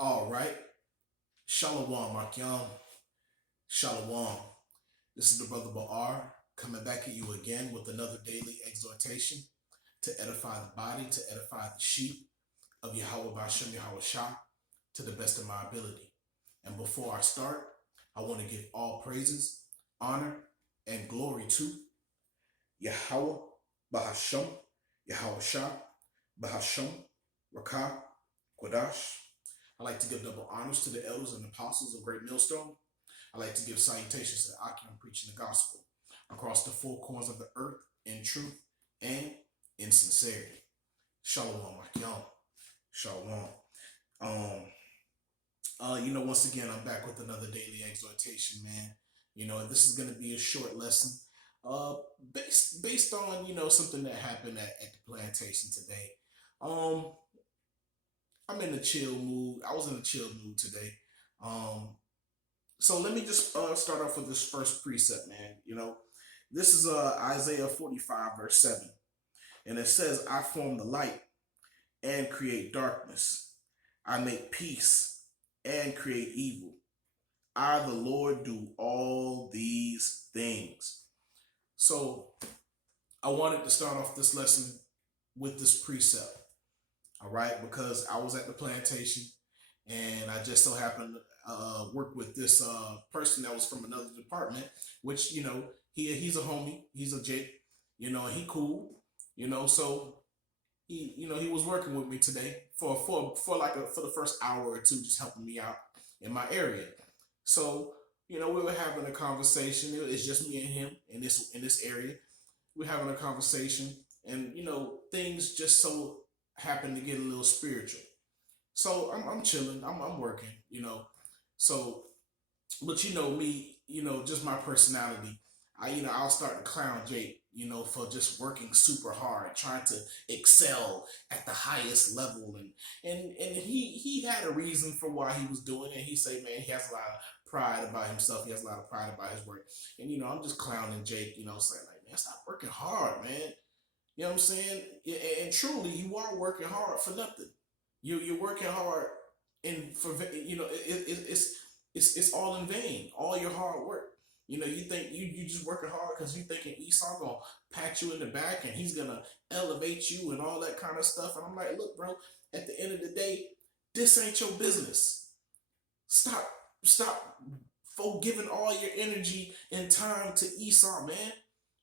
All right. Shalom, Markyam. Shalom. This is the Brother Ba'ar coming back at you again with another daily exhortation to edify the body, to edify the sheep of Yahweh Bashem Yahweh Shah to the best of my ability. And before I start, I want to give all praises, honor, and glory to Yahweh Bahashem Yahweh Shah Bahashem Rakah Quadash. I like to give double honors to the elders and apostles of Great Millstone. I like to give salutations to the Akim preaching the gospel across the four corners of the earth in truth and in sincerity. Shalom, Akim. Shalom. Once again, I'm back with another daily exhortation, man. This is going to be a short lesson, based on something that happened at the plantation today. I'm in a chill mood. I was in a chill mood today. So let me just start off with this first precept, man. This is Isaiah 45, verse 7. And it says, I form the light and create darkness. I make peace and create evil. I, the Lord, do all these things. So I wanted to start off this lesson with this precept. All right, because I was at the plantation and I just so happened to work with this person that was from another department, which, he's a homie, he's a Jake, and he cool, so he was working with me today for the first hour or two, just helping me out in my area. So, we were having a conversation. It's just me and him in this area. We're having a conversation and, things just so happen to get a little spiritual. So I'm chilling. I'm working. So, but me, just my personality. I'll start to clown Jake, for just working super hard, trying to excel at the highest level, and he had a reason for why he was doing it. He say, man, he has a lot of pride about himself. He has a lot of pride about his work, and I'm just clowning Jake, saying like, man, stop working hard, man. You know what I'm saying? And truly, you are working hard for nothing. You're working hard, and for it's all in vain. All your hard work. You think you just working hard because you thinking Esau gonna pat you in the back and he's gonna elevate you and all that kind of stuff. And I'm like, look, bro. At the end of the day, this ain't your business. Stop for giving all your energy and time to Esau, man.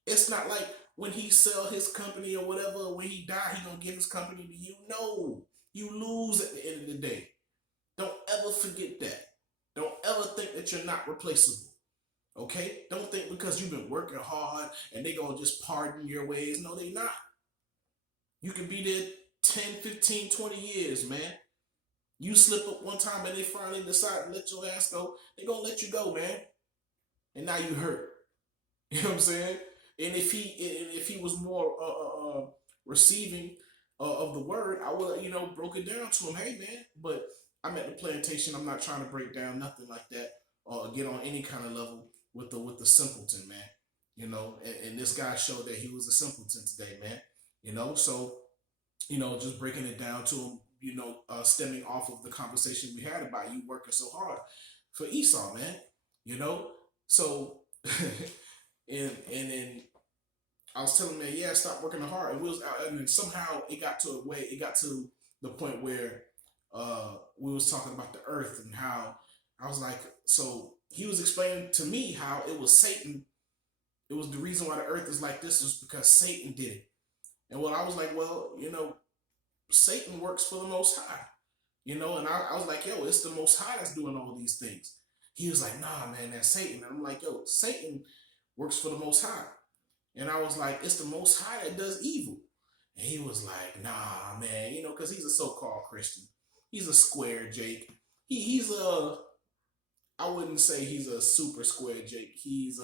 It's not like when he sell his company or whatever, when he die, he gonna give his company to you. No, you lose at the end of the day. Don't ever forget that. Don't ever think that you're not replaceable. Okay? Don't think because you've been working hard and they gonna just pardon your ways. No, they not. You can be there 10, 15, 20 years, man. You slip up one time and they finally decide to let your ass go, they gonna let you go, man. And now you hurt. You know what I'm saying? And if he was more receiving of the word, I would broke it down to him. Hey, man, but I'm at the plantation. I'm not trying to break down nothing like that or get on any kind of level with the simpleton, man. And this guy showed that he was a simpleton today, man. So just breaking it down to him. Stemming off of the conversation we had about you working so hard for Esau, man. So. And then I was telling him, man, yeah, stop working hard. And then somehow it got to the point where we was talking about the earth and how I was like, so he was explaining to me how it was Satan. It was the reason why the earth is like this was because Satan did it. And I was like, well, Satan works for the Most High, and I was like, yo, it's the Most High that's doing all these things. He was like, nah, man, that's Satan. And I'm like, yo, Satan works for the Most High. And I was like, it's the Most High that does evil. And he was like, nah, man, because he's a so-called Christian. He's a square Jake. He's I wouldn't say he's a super square Jake. He's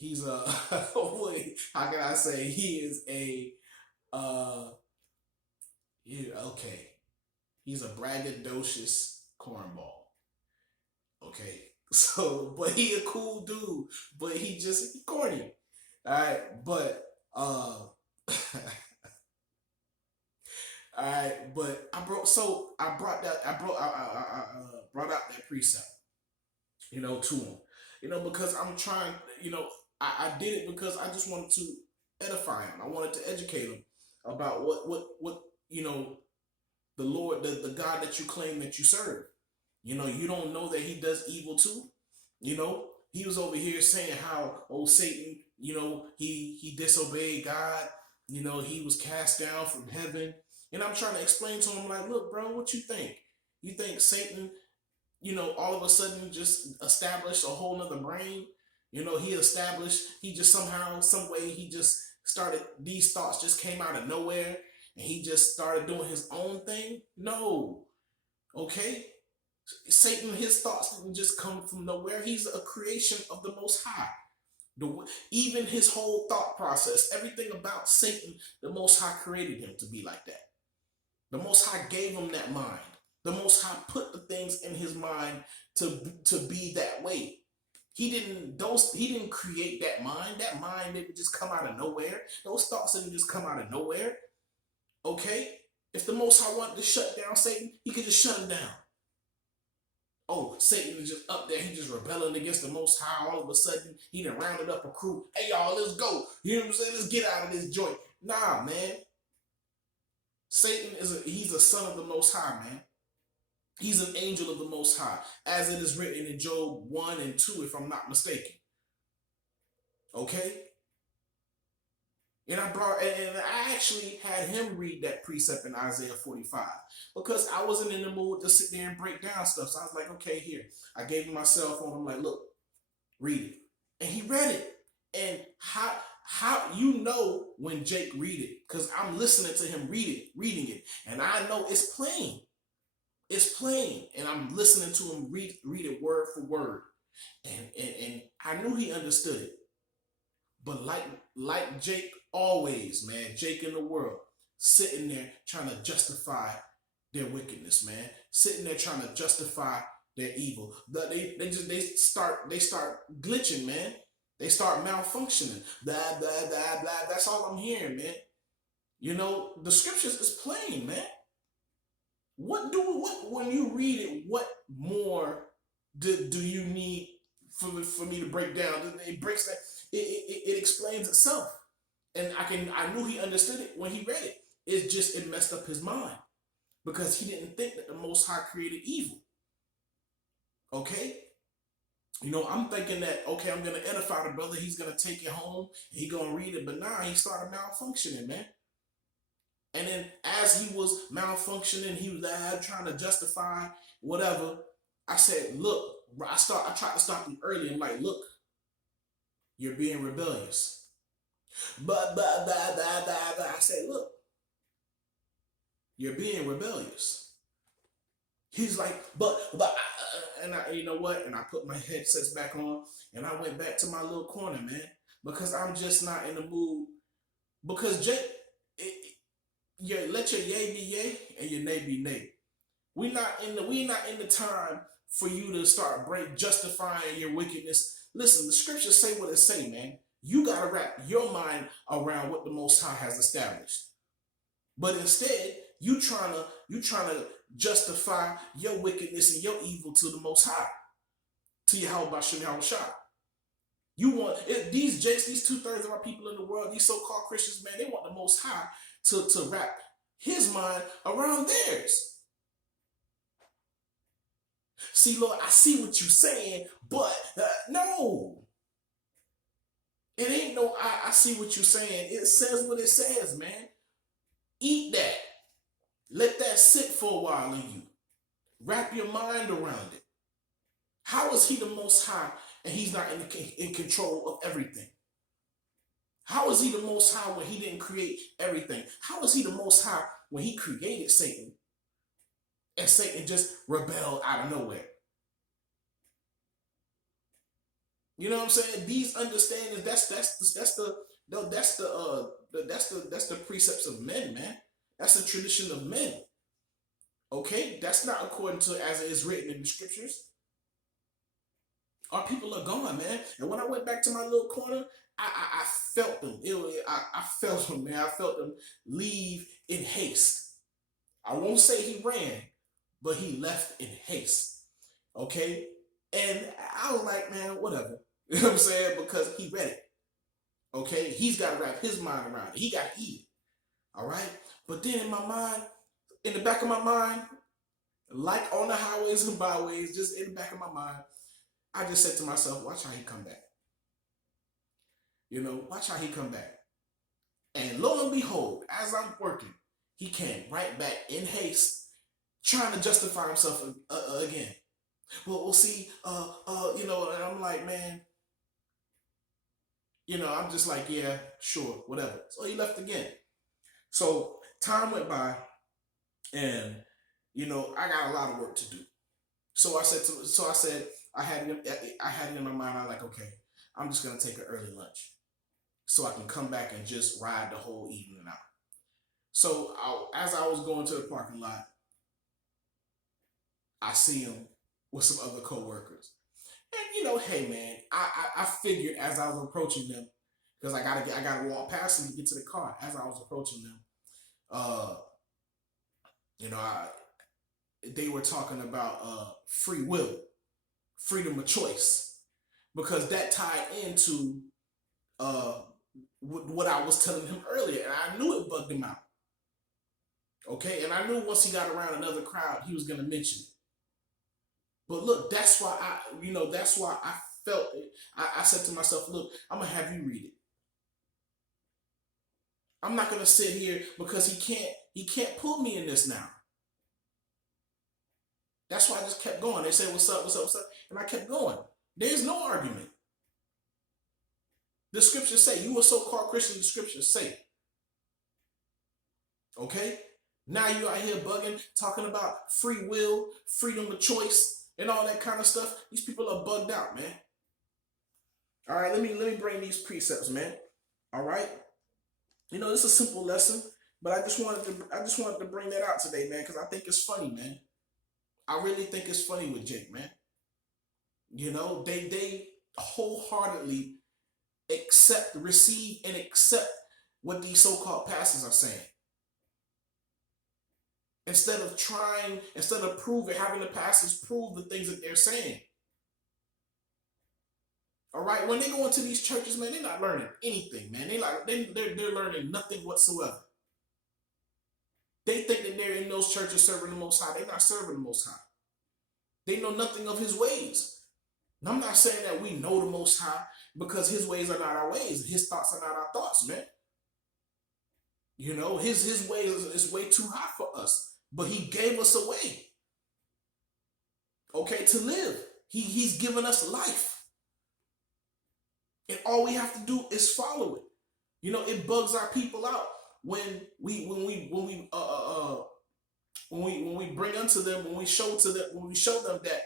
wait, how can I say he is a okay. He's a braggadocious cornball. Okay. So, but he a cool dude, but he corny. All right, but all right, so I brought out that precept, to him, because I'm trying, I did it because I just wanted to edify him. I wanted to educate him about what the Lord, the God that you claim that you serve. You don't know that he does evil too. He was over here saying how, oh, Satan, he disobeyed God. He was cast down from heaven. And I'm trying to explain to him, like, look, bro, what you think? You think Satan, all of a sudden just established a whole nother brain? He just somehow, some way, he just started, these thoughts just came out of nowhere and he just started doing his own thing? No. Okay? Satan, his thoughts didn't just come from nowhere. He's a creation of the Most High. Even his whole thought process, everything about Satan, the Most High created him to be like that. The Most High gave him that mind. The Most High put the things in his mind to be that way. He didn't create that mind. That mind didn't just come out of nowhere. Those thoughts didn't just come out of nowhere. Okay? If the Most High wanted to shut down Satan, he could just shut him down. Oh, Satan is just up there. He just rebelling against the Most High. All of a sudden, he done rounded up a crew. Hey, y'all, let's go. You know what I'm saying? Let's get out of this joint. Nah, man. Satan he's a son of the Most High, man. He's an angel of the Most High, as it is written in Job 1 and 2, if I'm not mistaken. Okay? And I actually had him read that precept in Isaiah 45 because I wasn't in the mood to sit there and break down stuff. So I was like, okay, here. I gave him my cell phone. I'm like, look, read it. And he read it. And how when Jake read it, because I'm listening to him reading it, and I know it's plain. It's plain. And I'm listening to him read it word for word. And I knew he understood it. But like Jake always, man, Jake in the world, sitting there trying to justify their wickedness, man. Sitting there trying to justify their evil. They start glitching, man. They start malfunctioning. Blah, blah, blah, blah. That's all I'm hearing, man. The scriptures is plain, man. When you read it, what more do you need for me to break down? It breaks that. It explains itself. And I knew he understood it when he read it. It messed up his mind because he didn't think that the Most High created evil. Okay? I'm thinking that, okay, I'm going to edify the brother. He's going to take it home. He's going to read it. But nah, he started malfunctioning, man. And then as he was malfunctioning, he was trying to justify whatever. I said, look, I tried to stop him early. I'm like, look, you're being rebellious. But I said, look, you're being rebellious. He's like, and you know what? And I put my headsets back on and I went back to my little corner, man, because I'm just not in the mood. Because Jake, let your yay be yay and your nay be nay. We not in the time for you to start justifying your wickedness. Listen, the scriptures say what it say, man. You gotta wrap your mind around what the Most High has established. But instead, you trying to justify your wickedness and your evil to the Most High, to Yahweh Shem Yahushua. You want these Jakes, these 2/3 of our people in the world, these so-called Christians, man, they want the Most High to wrap his mind around theirs. See, Lord, I see what you're saying, but no. It ain't no I see what you're saying. It says what it says, man. Eat that. Let that sit for a while in you. Wrap your mind around it. How is he the Most High and he's not in control of everything? How is he the Most High when he didn't create everything? How is he the Most High when he created Satan and Satan just rebelled out of nowhere? You know what I'm saying? These understandings, that's the precepts of men, man. That's the tradition of men. Okay? That's not according to as it is written in the scriptures. Our people are gone, man. And when I went back to my little corner, I felt them. I felt them, man. I felt them leave in haste. I won't say he ran, but he left in haste. Okay? And I was like, man, whatever. You know what I'm saying? Because he read it. Okay? He's got to wrap his mind around it. He got to eat it. All right? But then in my mind, in the back of my mind, like on the highways and byways, just in the back of my mind, I just said to myself, watch how he come back. You know, watch how he come back. And lo and behold, as I'm working, he came right back in haste, trying to justify himself again. Well, we'll see, you know, and I'm like, man, you know, I'm just like, yeah, sure, whatever. So he left again. So time went by, and you know, I got a lot of work to do. So I said, I had it in my mind. I'm like, okay, I'm just gonna take an early lunch so I can come back and just ride the whole evening out. So as I was going to the parking lot, I see him with some other coworkers. And you know, hey man, I figured as I was approaching them, because I gotta walk past them to get to the car. As I was approaching them, uh, you know, they were talking about free will, freedom of choice, because that tied into uh, what I was telling him earlier, and I knew it bugged him out. Okay, and I knew once he got around another crowd, he was gonna mention it. But look, that's why that's why I felt it. I said to myself, look, I'm gonna have you read it. I'm not gonna sit here because he can't pull me in this now. That's why I just kept going. They said, what's up, what's up, what's up? And I kept going. There's no argument. The scriptures say, you a so-called Christian, the scriptures say. Okay? Now you out here bugging, talking about free will, freedom of choice, and all that kind of stuff. These people are bugged out, man. All right, let me bring these precepts, man. All right? You know, it's a simple lesson, but I just wanted to bring that out today, man, because I think it's funny, man. I really think it's funny with Jake, man. You know, they wholeheartedly receive, and accept what these so-called pastors are saying. Instead of having the pastors prove the things that they're saying. All right, when they go into these churches, man, they're not learning anything, man. They're learning nothing whatsoever. They think that they're in those churches serving the Most High. They're not serving the Most High. They know nothing of His ways. And I'm not saying that we know the Most High, because His ways are not our ways. His thoughts are not our thoughts, man. You know, His ways is way too high for us. But He gave us a way, okay, to live. He's given us life. And all we have to do is follow it. You know, it bugs our people out when we bring unto them, when we show them that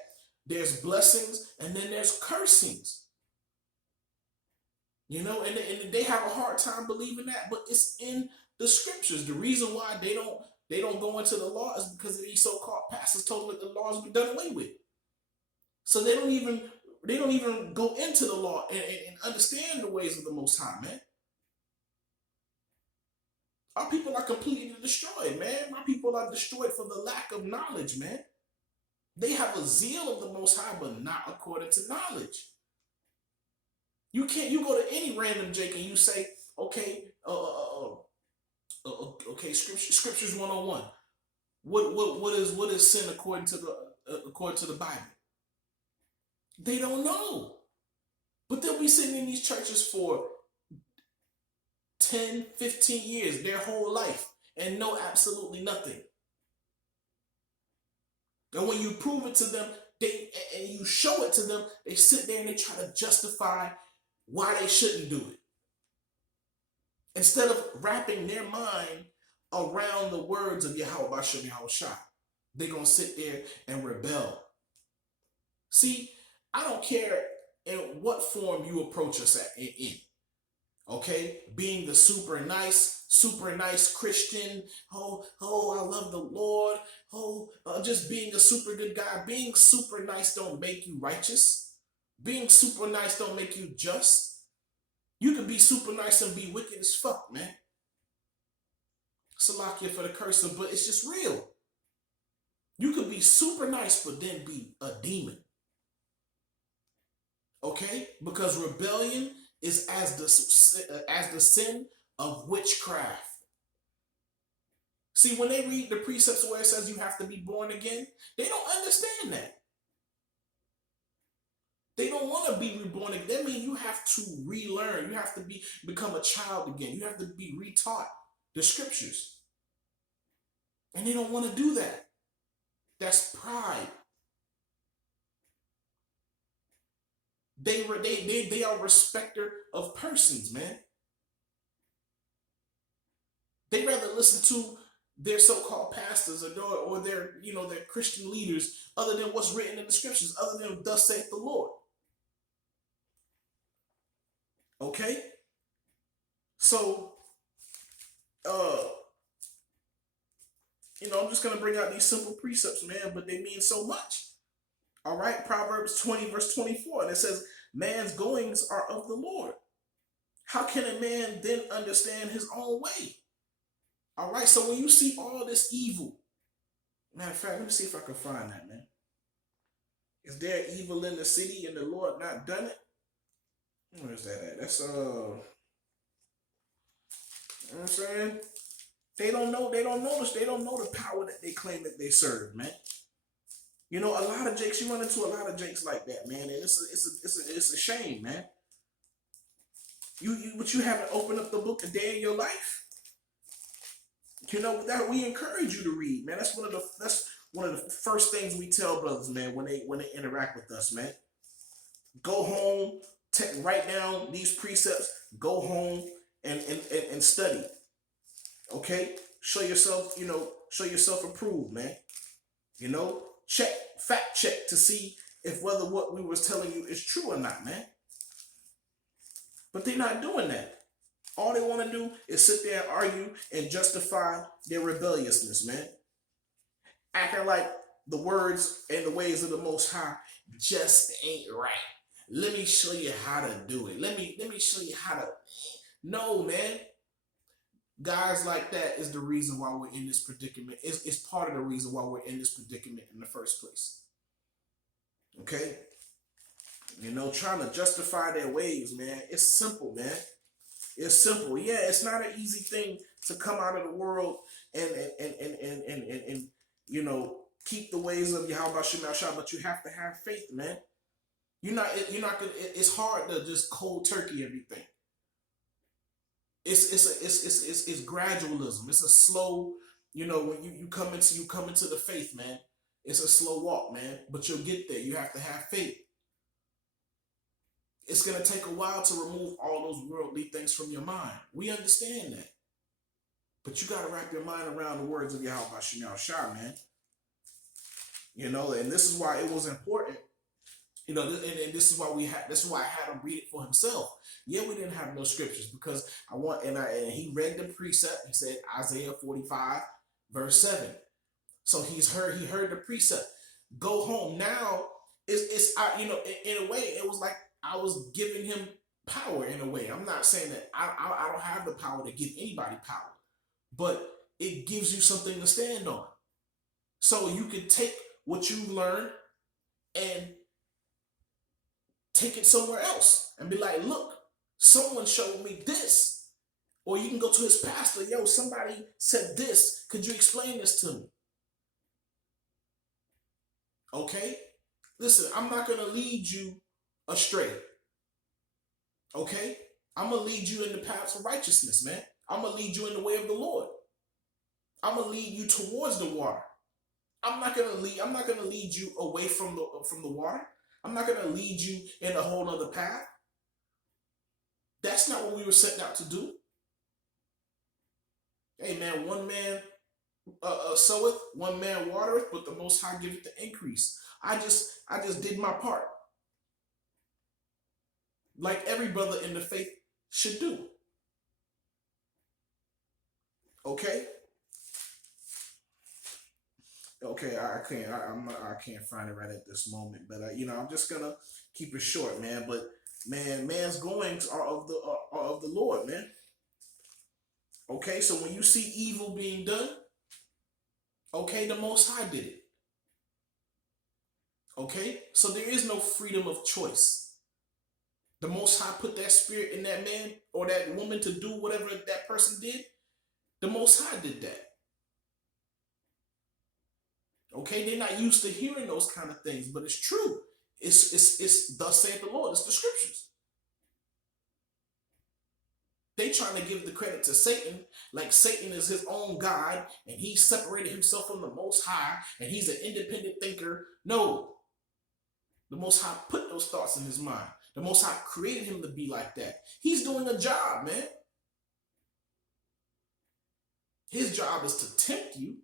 there's blessings and then there's cursings. You know, and they have a hard time believing that, but it's in the scriptures. The reason why they don't go into the law is because these so-called pastors told them that the laws be done away with. So they don't even go into the law and understand the ways of the Most High, man. Our people are completely destroyed, man. My people are destroyed for the lack of knowledge, man. They have a zeal of the Most High, but not according to knowledge. You go to any random Jake and you say, okay, okay, scriptures 101. What is sin according to the Bible? They don't know. But they'll be sitting in these churches for 10, 15 years, their whole life, and know absolutely nothing. And when you prove it to them, and you show it to them, they sit there and they try to justify why they shouldn't do it. Instead of wrapping their mind around the words of Yahweh Bashem Yahushua, they're going to sit there and rebel. See, I don't care in what form you approach us in. Okay, being the super nice Christian. Oh, I love the Lord. Just being a super good guy. Being super nice don't make you righteous. Being super nice don't make you just. You can be super nice and be wicked as fuck, man. Salakia for the cursing, but it's just real. You could be super nice, but then be a demon. Okay, because rebellion is as the sin of witchcraft. See, when they read the precepts where it says you have to be born again, they don't understand that. They don't want to be reborn again. That means you have to relearn. You have to become a child again. You have to be retaught the scriptures. And they don't want to do that. That's pride. They are respecter of persons, man. They rather listen to their so-called pastors or their Christian leaders other than what's written in the scriptures, other than thus saith the Lord. Okay? So uh I'm just gonna bring out these simple precepts, man, but they mean so much. All right, Proverbs 20, verse 24, and it says, man's goings are of the Lord. How can a man then understand his own way? All right, so when you see all this evil, matter of fact, let me see if I can find that, man. Is there evil in the city and the Lord not done it? Where's that at? That's you know what I'm saying? They don't know, they don't notice, they don't know the power that they claim that they serve, man. A lot of jakes, you run into a lot of jakes like that, man, and it's a shame, man. But you haven't opened up the book a day in your life. That we encourage you to read, man. That's one of the first things we tell brothers, man, when they interact with us, man. Go home, write down these precepts, go home and study. Okay? Show yourself approved, man. Fact check to see if whether what we was telling you is true or not, man. But they're not doing that. All they want to do is sit there and argue and justify their rebelliousness, man. Acting like the words and the ways of the Most High just ain't right. Let me show you how to do it. Let me show you how to. No, man. Guys like that is the reason why we're in this predicament. It's part of the reason why we're in this predicament in the first place. Okay? Trying to justify their ways, man. It's simple, man. It's simple. Yeah, it's not an easy thing to come out of the world and keep the ways of Yahweh Shema Shah, but you have to have faith, man. You're not gonna, it's hard to just cold turkey everything. It's gradualism. It's a slow, when you come into the faith, man. It's a slow walk, man. But you'll get there. You have to have faith. It's gonna take a while to remove all those worldly things from your mind. We understand that. But you gotta wrap your mind around the words of Yahweh Shema Shah, man. And this is why it was important. And this is why I had him read it for himself. Yeah, we didn't have no scriptures because and he read the precept. He said Isaiah 45, verse 7. So he heard the precept. Go home. Now in a way, it was like I was giving him power in a way. I'm not saying that I don't have the power to give anybody power, but it gives you something to stand on. So you can take what you learned and take it somewhere else and be like, look, someone showed me this. Or you can go to his pastor, yo, somebody said this. Could you explain this to me? Okay? Listen, I'm not going to lead you astray. Okay? I'm going to lead you in the paths of righteousness, man. I'm going to lead you in the way of the Lord. I'm going to lead you towards the water. I'm not going to lead you away from the water. I'm not going to lead you in a whole other path. That's not what we were sent out to do. Hey, man, one man soweth, one man watereth, but the Most High giveth the increase. I just did my part. Like every brother in the faith should do. Okay? Okay, I can't find it right at this moment, but I'm just gonna keep it short, man. But man's goings are of the Lord, man. Okay, so when you see evil being done, okay, the Most High did it. Okay? So there is no freedom of choice. The Most High put that spirit in that man or that woman to do whatever that person did. The Most High did that. Okay? They're not used to hearing those kind of things, but it's true. It's thus saith the Lord. It's the scriptures. They trying to give the credit to Satan, like Satan is his own God and he separated himself from the Most High and he's an independent thinker. No, the Most High put those thoughts in his mind. The Most High created him to be like that. He's doing a job, man. His job is to tempt you,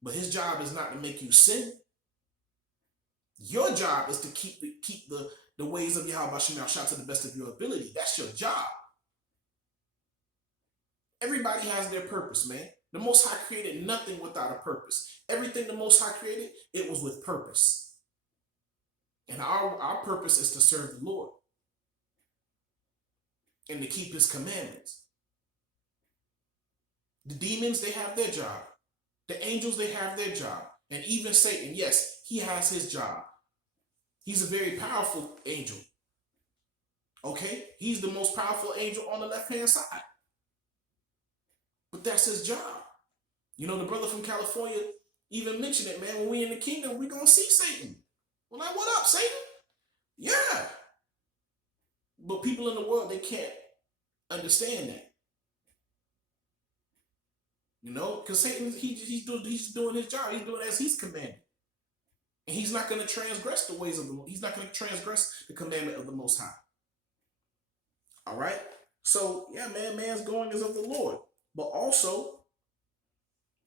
but his job is not to make you sin. Your job is to keep the ways of Yahweh Shemel Shah to the best of your ability. That's your job. Everybody has their purpose, man. The Most High created nothing without a purpose. Everything the Most High created, it was with purpose. And our purpose is to serve the Lord and to keep his commandments. The demons, they have their job. The angels, they have their job. And even Satan, yes, he has his job. He's a very powerful angel. Okay? He's the most powerful angel on the left-hand side. But that's his job. You know, the brother from California even mentioned it, man. When we in the kingdom, we're going to see Satan. We're like, what up, Satan? Yeah. But people in the world, they can't understand that. You know, because Satan, he's doing his job. He's doing as he's commanded. And he's not going to transgress the ways of the, he's not going to transgress the commandment of the Most High. All right? So, yeah, man, man's going is of the Lord. But also,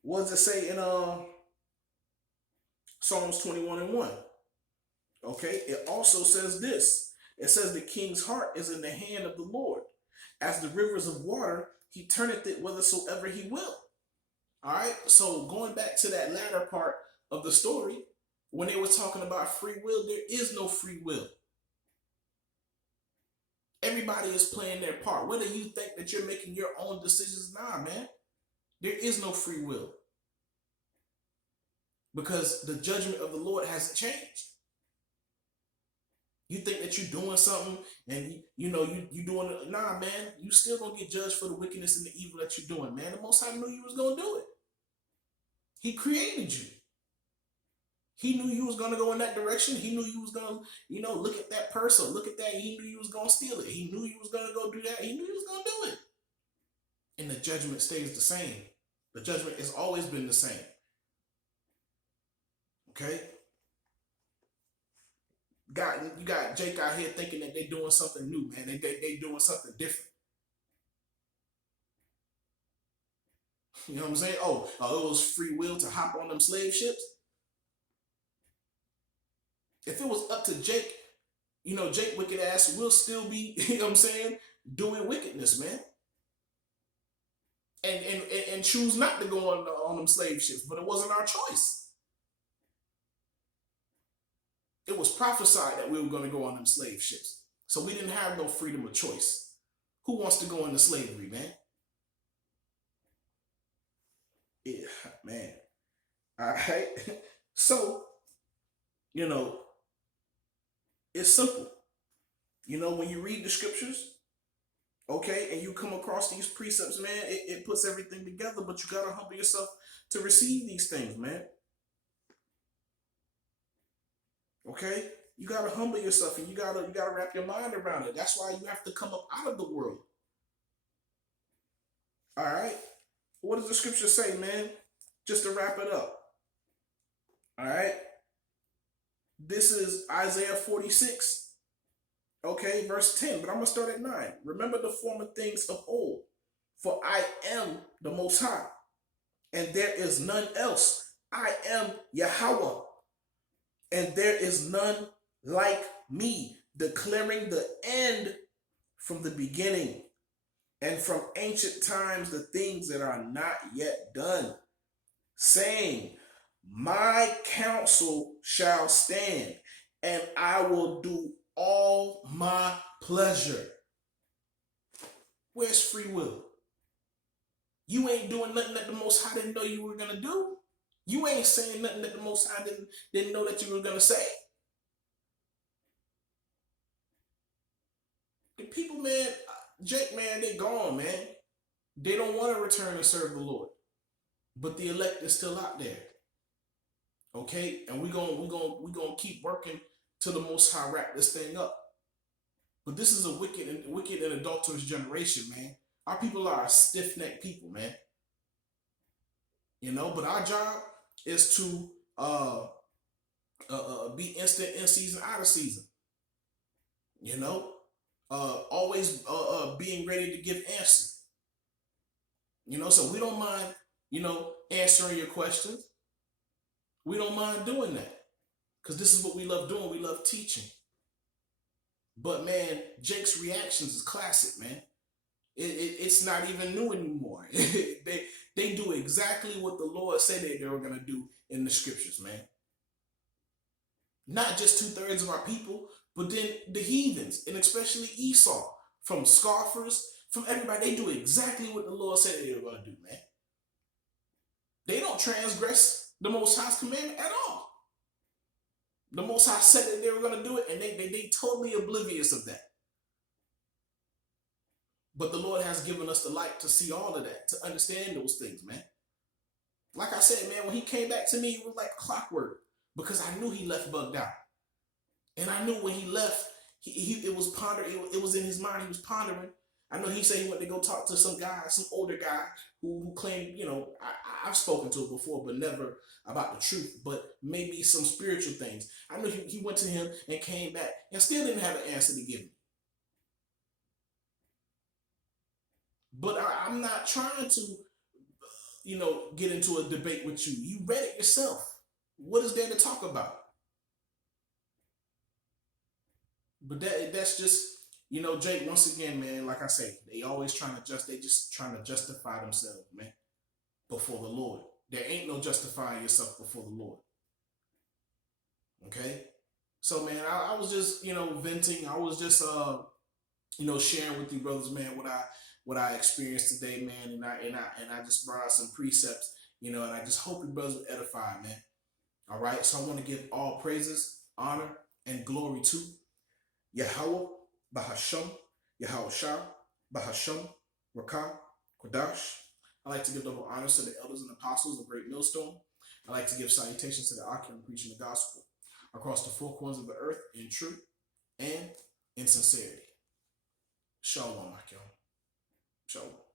what does it say in Psalms 21:1? Okay, it also says this. It says the king's heart is in the hand of the Lord. As the rivers of water, he turneth it whithersoever he will. All right, so going back to that latter part of the story, when they were talking about free will, there is no free will. Everybody is playing their part. Whether you think that you're making your own decisions, nah, man. There is no free will. Because the judgment of the Lord hasn't changed. You think that you're doing something and you doing it. Nah, man, you still gonna get judged for the wickedness and the evil that you're doing, man. The Most High knew you was gonna do it. He created you. He knew you was gonna go in that direction. He knew you was gonna, look at that purse or look at that. He knew you was gonna steal it. He knew you was gonna go do that. He knew you was gonna do it. And the judgment stays the same. The judgment has always been the same. Okay? You got Jake out here thinking that they're doing something new, man. They doing something different. You know what I'm saying? Oh, it was free will to hop on them slave ships. If it was up to Jake, Jake wicked ass will still be, you know what I'm saying, doing wickedness, man. And choose not to go on them slave ships, but it wasn't our choice. It was prophesied that we were going to go on them slave ships. So we didn't have no freedom of choice. Who wants to go into slavery, man? Yeah, man. All right. So, it's simple. When you read the scriptures, okay, and you come across these precepts, man, it puts everything together, but you got to humble yourself to receive these things, man. Okay? You got to humble yourself and you got to wrap your mind around it. That's why you have to come up out of the world. All right? What does the scripture say, man? Just to wrap it up. All right? This is Isaiah 46. Okay, verse 10. But I'm going to start at 9. Remember the former things of old, for I am the Most High, and there is none else. I am Yahweh, and there is none like me, declaring the end from the beginning, and from ancient times the things that are not yet done, saying, my counsel shall stand, and I will do all my pleasure. Where's free will? You ain't doing nothing that the Most High didn't know you were going to do. You ain't saying nothing that the Most High didn't know that you were gonna say. The people, man, Jake, man, they gone, man. They don't want to return and serve the Lord, but the elect is still out there. Okay, and we gonna keep working till the Most High wrap this thing up. But this is a wicked and adulterous generation, man. Our people are a stiff necked people, man. You know, but our job is to be instant in season, out of season. You know, always being ready to give answers. You know, so we don't mind, answering your questions. We don't mind doing that because this is what we love doing. We love teaching. But man, Jake's reactions is classic, man. It's not even new anymore. They do exactly what the Lord said they were gonna do in the scriptures, man. Not just 2/3 of our people, but then the heathens, and especially Esau, from scoffers, from everybody. They do exactly what the Lord said they were gonna do, man. They don't transgress the Most High's commandment at all. The Most High said that they were gonna do it, and they totally oblivious of that. But the Lord has given us the light to see all of that, to understand those things, man. Like I said, man, when he came back to me, it was like clockwork because I knew he left bugged out. And I knew when he left, it was pondering, it was in his mind, he was pondering. I know he said he went to go talk to some guy, some older guy who claimed, I've spoken to him before, but never about the truth, but maybe some spiritual things. I know he went to him and came back and still didn't have an answer to give me. But I'm not trying to, get into a debate with you. You read it yourself. What is there to talk about? But that's just, Jake, once again, man, like I say, they always they just trying to justify themselves, man, before the Lord. There ain't no justifying yourself before the Lord. Okay? So man, I was just, venting. I was just sharing with you brothers, man, what I experienced today, man, and I just brought out some precepts, and I just hope you brothers were edified, man. All right. So I want to give all praises, honor, and glory to Yahweh, Bahasham, Yahweh Shah, Bahasham, Rakah, Kodash. I like to give double honors to the elders and apostles of Great Millstone. I like to give salutations to the Akim preaching the gospel across the four corners of the earth in truth and in sincerity. Shalom, Akim. Shalom.